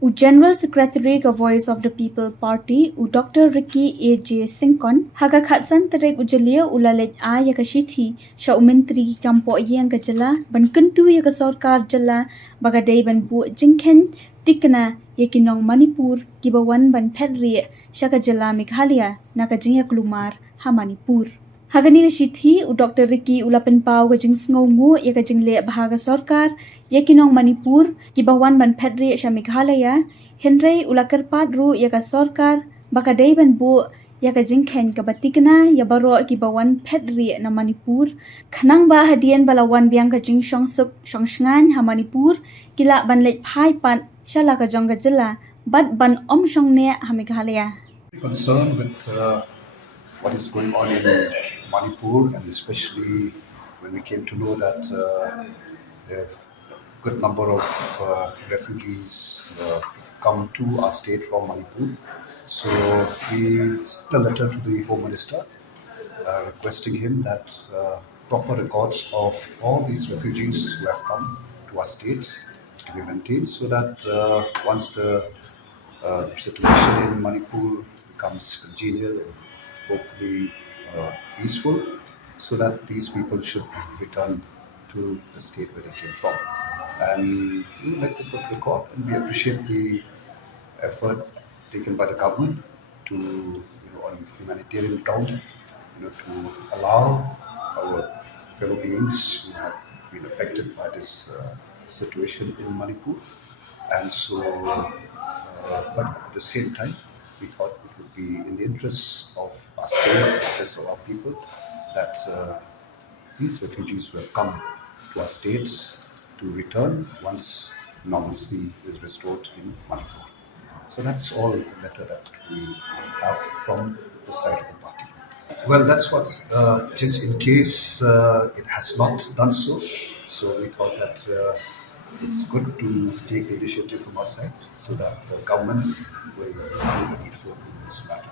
U General Secretary ka Voice of the People Party u Dr. Ricky A.J. Singkon haga khatsan terek u Jylla ula Leit ya ka Shithi sha u Myntri kam Pohïing ka Jylla ban kentu ya ka sarkar Jylla bagadai ban bu jingkhen tikna ya kinong Manipur kibawan ban Phetrieh sha ka Jylla Meghalaya na ka jingya klumar ha Manipur. Hagani ka Shithi u Dr. Ricky ula penpau ka jing sngongu ya ka jingle bahaga sarkar ya kinong Manipur kibawan ban Phetrieh sha Meghalaya Henry ula kerpat ru ya ka sarkar bakadai ban bu ya ka jingkhen ka batikna ya baro kibawan Phetrieh na Manipur khanang ba hadian balawan biang ka jing shongsuk shongsngan ha Manipur kila ban Leit phai pat shala ka jong ka Jylla bat ban shongne ha Meghalaya. Concerned with what is going on in Manipur, and especially when we came to know that a good number of refugees come to our state from Manipur. So we sent a letter to the Home Minister requesting him that proper records of all these refugees who have come to our state to be maintained, so that once the situation in Manipur becomes congenial and hopefully peaceful, so that these people should return to the state where they came from. And we would like to put record, and we appreciate the effort taken by the government to, on humanitarian ground, to allow our fellow beings who have been affected by this situation in Manipur. And so, but at the same time, we thought it would be in the interest of our state, in the interest of our people, that these refugees who have come to our states to return once normalcy is restored in Manipur. So that's all the letter that we have from the side of the party. Well, that's what, just in case it has not done so. So we thought that it's good to take the initiative from our side so that the government will do the needful in this matter.